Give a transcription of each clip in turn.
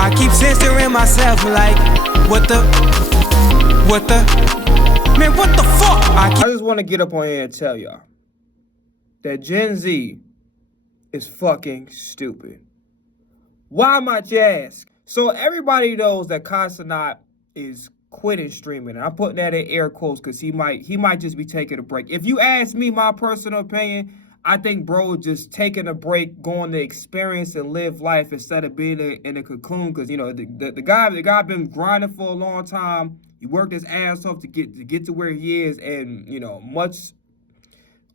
I keep censoring myself like, man, what the fuck? I just want to get up on here and tell y'all that Gen Z is fucking stupid. Why, might you ask? So everybody knows that Kai Cenat is quitting streaming, and I'm putting that in air quotes because he might just be taking a break. If you ask me my personal opinion, I think bro just taking a break, going to experience and live life instead of being in a cocoon. Because you know the guy been grinding for a long time. He worked his ass off to get to where he is, and you know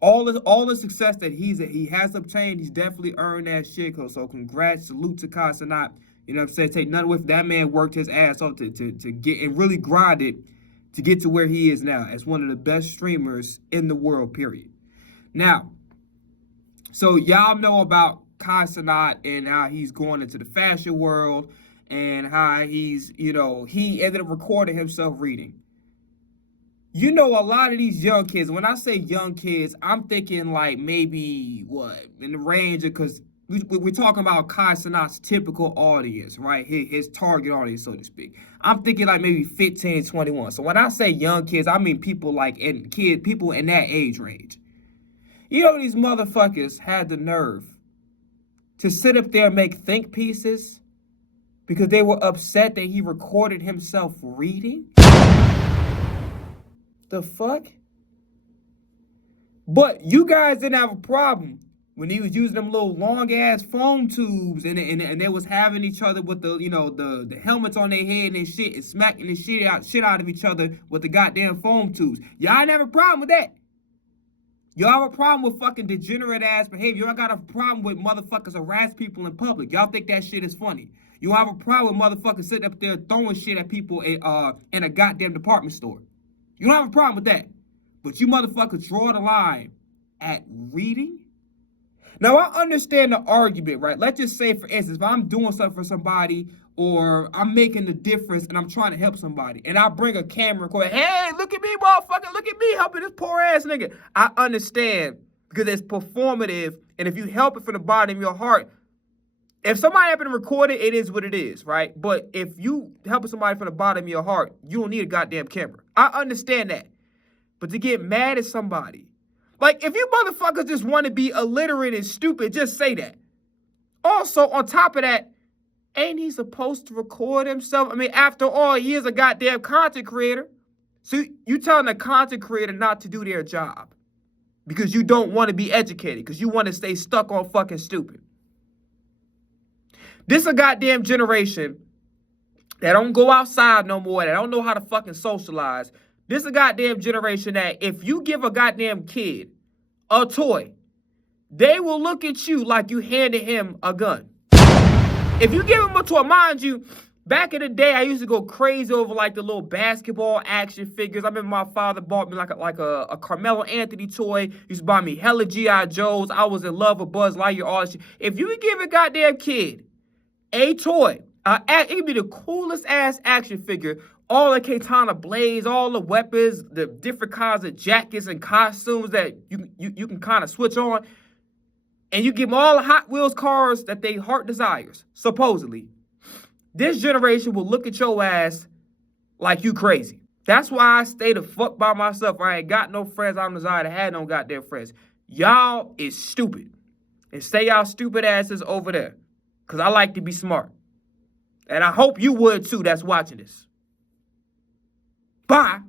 all the success that he has obtained, he's definitely earned that shit. So congrats, salute to Kai Cenat. You know what I'm saying? Take nothing with that man worked his ass off to get and really grinded to get to where he is now as one of the best streamers in the world, period. Now, so y'all know about Kai Cenat and how he's going into the fashion world and how he's, you know, he ended up recording himself reading. You know, a lot of these young kids, when I say young kids, I'm thinking like maybe, in the range of, because we're talking about Kai Cenat's typical audience, right? His target audience, so to speak. I'm thinking like maybe 15, 21. So when I say young kids, I mean people people in that age range. You know, these motherfuckers had the nerve to sit up there and make think pieces because they were upset that he recorded himself reading? The fuck? But you guys didn't have a problem when he was using them little long ass foam tubes and they was having each other with the, you know, the helmets on their head and shit and smacking the shit out of each other with the goddamn foam tubes. Y'all didn't have a problem with that. Y'all have a problem with fucking degenerate ass behavior. Y'all got a problem with motherfuckers harass people in public. Y'all think that shit is funny. You have a problem with motherfuckers sitting up there throwing shit at people in a goddamn department store. You don't have a problem with that. But you motherfuckers draw the line at reading? Now, I understand the argument, right? Let's just say, for instance, if I'm doing something for somebody or I'm making a difference and I'm trying to help somebody and I bring a camera and go, hey, look at me, motherfucker, look at me helping this poor ass nigga. I understand because it's performative, and if you help it from the bottom of your heart, if somebody happened to record it, it is what it is, right? But if you helping somebody from the bottom of your heart, you don't need a goddamn camera. I understand that. But to get mad at somebody, like, if you motherfuckers just want to be illiterate and stupid, just say that. Also, on top of that, ain't he supposed to record himself? I mean, after all, he is a goddamn content creator. So you telling a content creator not to do their job because you don't want to be educated, because you want to stay stuck on fucking stupid. This is a goddamn generation that don't go outside no more, that don't know how to fucking socialize. This is a goddamn generation that if you give a goddamn kid a toy, they will look at you like you handed him a gun. If you give him a toy, mind you, back in the day, I used to go crazy over like the little basketball action figures. I remember my father bought me like a Carmelo Anthony toy. He used to buy me hella G.I. Joes. I was in love with Buzz Lightyear, all that shit. If you give a goddamn kid a toy, it could be the coolest ass action figure, all the Katana blades, all the weapons, the different kinds of jackets and costumes that you can kind of switch on, and you give them all the Hot Wheels cars that they heart desires, supposedly. This generation will look at your ass like you crazy. That's why I stay the fuck by myself. I ain't got no friends. I don't desire to have no goddamn friends. Y'all is stupid. And stay y'all stupid asses over there. Because I like to be smart. And I hope you would too that's watching this. Bye.